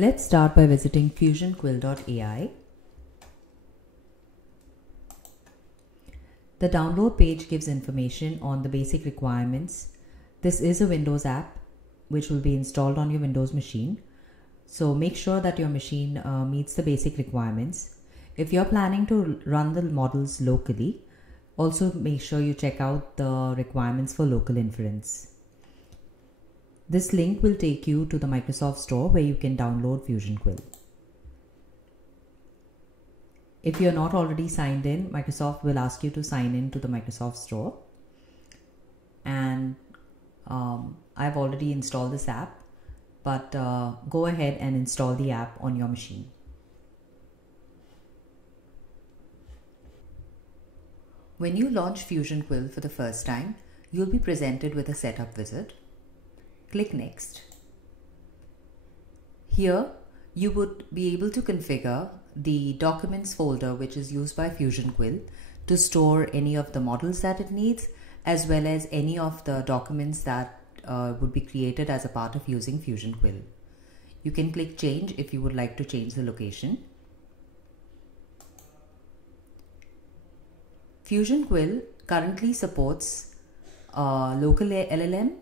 Let's start by visiting fusionquill.ai. The download page gives information on the basic requirements. This is a Windows app which will be installed on your Windows machine. So make sure that your machine meets the basic requirements. If you're planning to run the models locally, also make sure you check out the requirements for local inference. This link will take you to the Microsoft Store where you can download Fusion Quill. If you're not already signed in, Microsoft will ask you to sign in to the Microsoft Store. And I've already installed this app, but go ahead and install the app on your machine. When you launch Fusion Quill for the first time, you'll be presented with a setup wizard. Click Next. Here, you would be able to configure the Documents folder which is used by Fusion Quill to store any of the models that it needs, as well as any of the documents that would be created as a part of using Fusion Quill. You can click Change if you would like to change the location. Fusion Quill currently supports local LLM.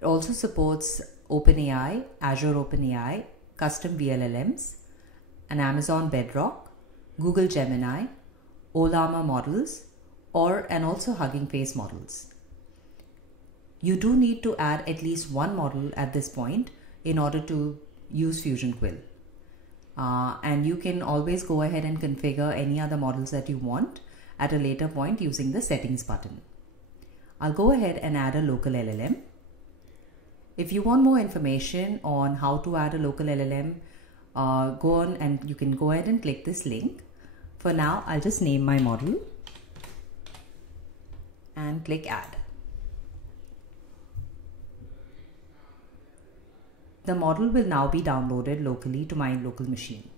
It also supports OpenAI, Azure OpenAI, custom VLLMs, and Amazon Bedrock, Google Gemini, Ollama models, and also Hugging Face models. You do need to add at least one model at this point in order to use Fusion Quill. And you can always go ahead and configure any other models that you want at a later point using the settings button. I'll go ahead and add a local LLM. If you want more information on how to add a local LLM, go on and you can go ahead and click this link. For now, I'll just name my model and click Add. The model will now be downloaded locally to my local machine.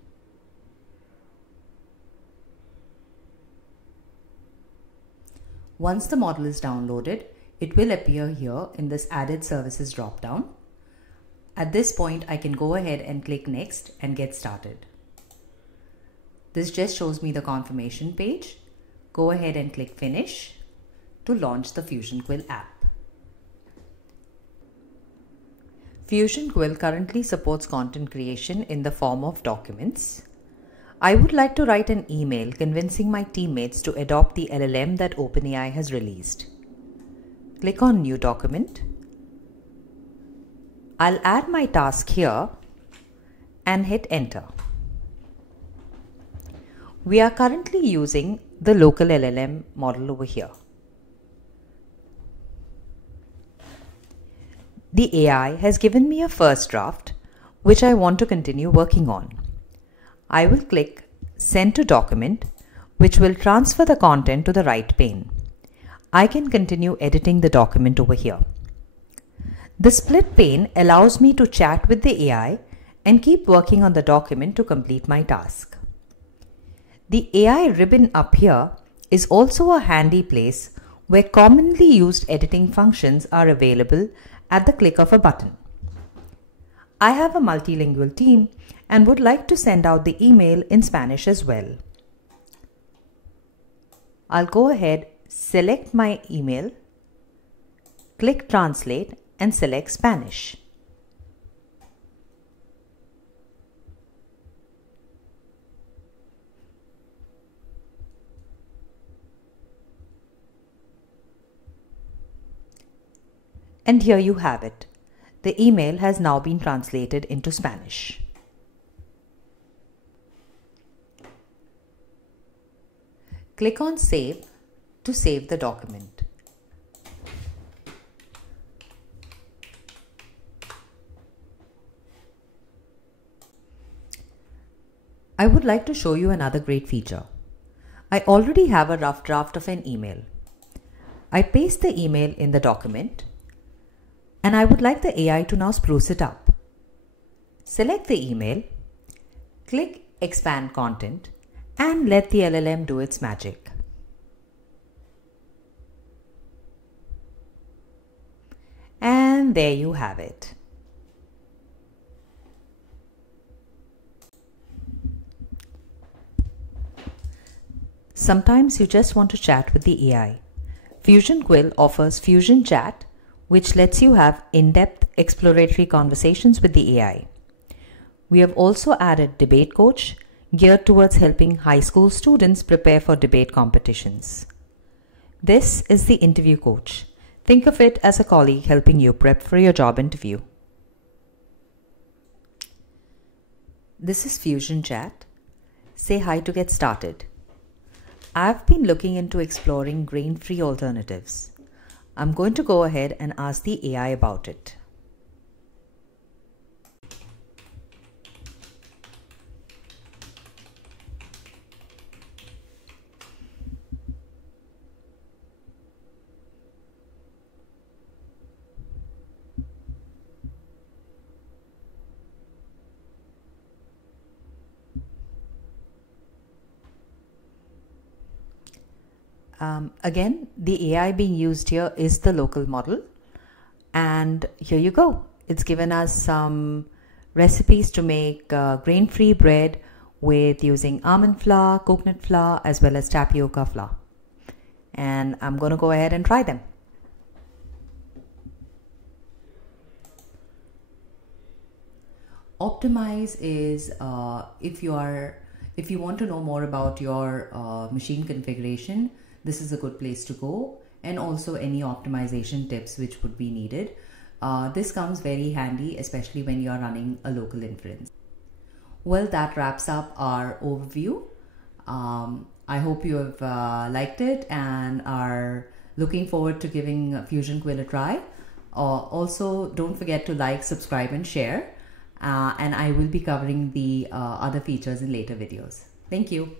Once the model is downloaded, it will appear here in this Added Services dropdown. At this point, I can go ahead and click Next and get started. This just shows me the confirmation page. Go ahead and click Finish to launch the Fusion Quill app. Fusion Quill currently supports content creation in the form of documents. I would like to write an email convincing my teammates to adopt the LLM that OpenAI has released. Click on New Document. I'll add my task here and hit Enter. We are currently using the local LLM model over here. The AI has given me a first draft, which I want to continue working on. I will click Send to Document, which will transfer the content to the right pane. I can continue editing the document over here. The split pane allows me to chat with the AI and keep working on the document to complete my task. The AI ribbon up here is also a handy place where commonly used editing functions are available at the click of a button. I have a multilingual team and would like to send out the email in Spanish as well. I'll go ahead, select my email, click Translate and select Spanish. And here you have it. The email has now been translated into Spanish. Click on Save to save the document. I would like to show you another great feature. I already have a rough draft of an email. I paste the email in the document and I would like the AI to now spruce it up. Select the email, click Expand Content and let the LLM do its magic. And there you have it. Sometimes you just want to chat with the AI. Fusion Quill offers Fusion Chat, which lets you have in-depth exploratory conversations with the AI. We have also added Debate Coach, geared towards helping high school students prepare for debate competitions. This is the interview coach. Think of it as a colleague helping you prep for your job interview. This is Fusion Chat. Say hi to get started. I've been looking into exploring grain-free alternatives. I'm going to go ahead and ask the AI about it. Again, the AI being used here is the local model. And here you go. It's given us some recipes to make grain-free bread with using almond flour, coconut flour, as well as tapioca flour. And I'm going to go ahead and try them. Optimize is if you want to know more about your machine configuration, this is a good place to go, and also any optimization tips which would be needed. This comes very handy, especially when you are running a local inference. Well, that wraps up our overview. I hope you have liked it and are looking forward to giving Fusion Quill a try. Also, don't forget to like, subscribe, and share. And I will be covering the other features in later videos. Thank you.